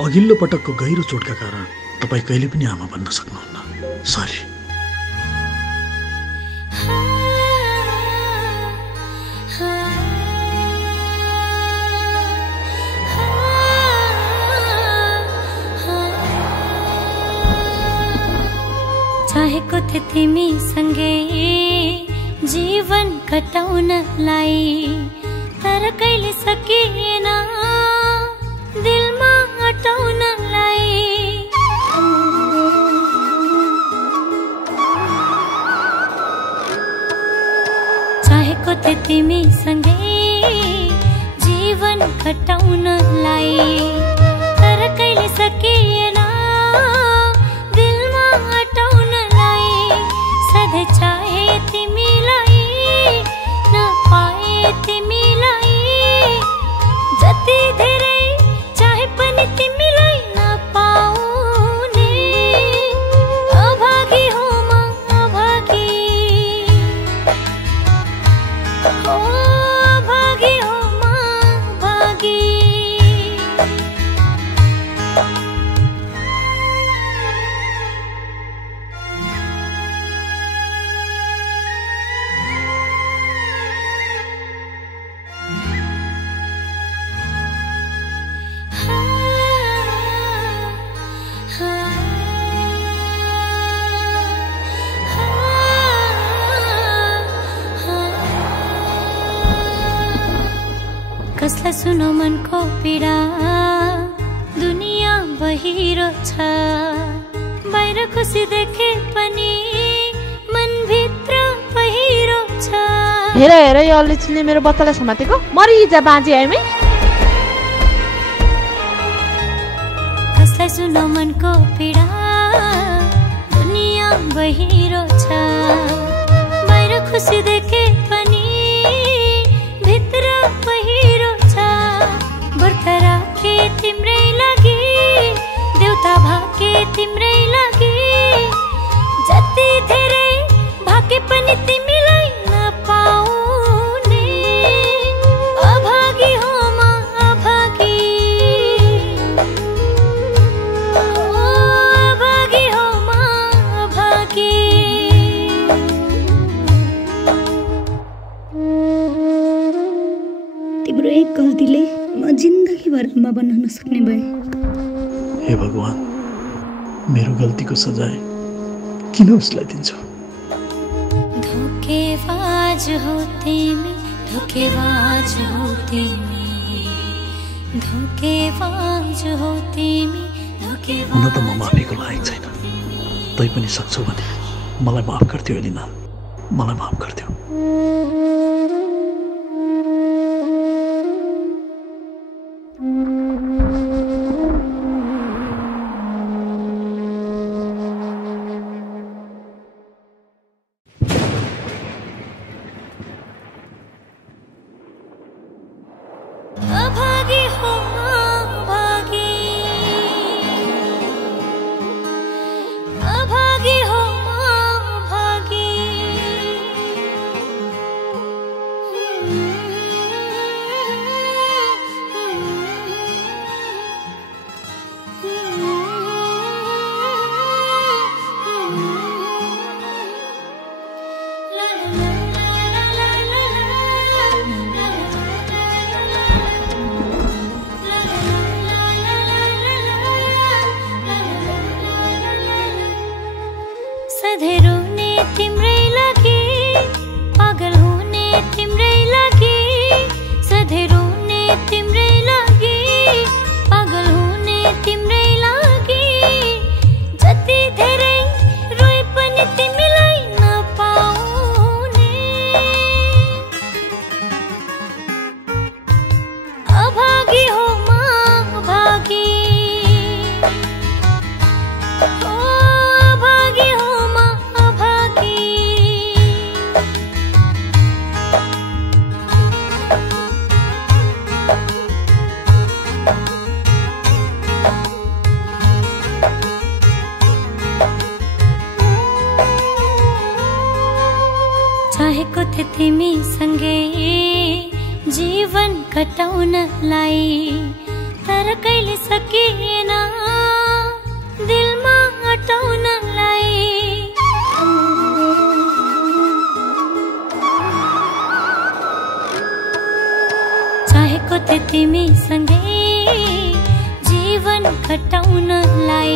अघिल्लो पटकको गहिरो चोटका कारण तपाईँ कहिले पनि आमा बन्न सक्नुहुन्न। सरी। चाहेको थिए तिमी सँगै जीवन कटाउनलाई, तर कहिले सकिएन दिलमा अटाउनलाई। चाहेको थिए तिमी सँगै जीवन कटाउनलाई, तर कहिले सकिएन दिलमा अटाउनलाई। सधैँ चाहे तिमीलाई नपाए तिमीलाई, जति धेरै चाहे पनि तिमीलाई नपाउने। अभागी हो म अभागी, ओ अभागी हो म अभागी। कसलाई सुनो मनको पीडा, दुनिया बहिरो छ। बाहिर खुसी देखे पनि मनभित्र पहिरो छ। हेर हेर यो अलिचीले मेरो बत्तालाई समातेको, मरिजा बाँझे हामी। कसलाई सुनो मनको पीडा, दुनिया बहिरो छ। बाहिर खुसी देखे पनि भित्र पहिरो छ। व्रत राखे तिम्रै लागि, देउता भाके तिम्रै लागि। जति धेरै भाके पनि तिमीलाई नपाउने। अभागी हो म अभागी, ओ अभागी हो म अभागी। तिम्रो एक गल्तीले म जिन्दगीभर आमा बन्न नसक्ने भए। हे भगवान, मेरो गल्तीको सजाय किन उसलाई दिन्छौ? धोकेबाज हो तिमी, धोकेबाज हो तिमी, धोकेबाज हो तिमी, धोकेबाज। हुन त म माफीको लायक छैन, तैपनि सक्छौ भने मलाई माफ गर्थ्यौ एलिना, मलाई माफ गर्थ्यौ। अभागी हो म अभागी, अभागी हो म अभागी। सधैँ रुने तिम्रै लागि, पागल हुने तिम्रै लागि। सधैँ रुने तिम्रै लागि, पागल हुने तिम्रै लागि। जति धेरै रोए पनि तिमीलाई नपाउने। अभागी हो म अभागी, ओ अभागी हो म अभागी। चाहेको थिए तिमी सँगै जीवन कटाउनलाई, तर कहिले सकिएन दिलमा अटाउनलाई। चाहेको थिए तिमीसँगै जीवन कटाउनलाई।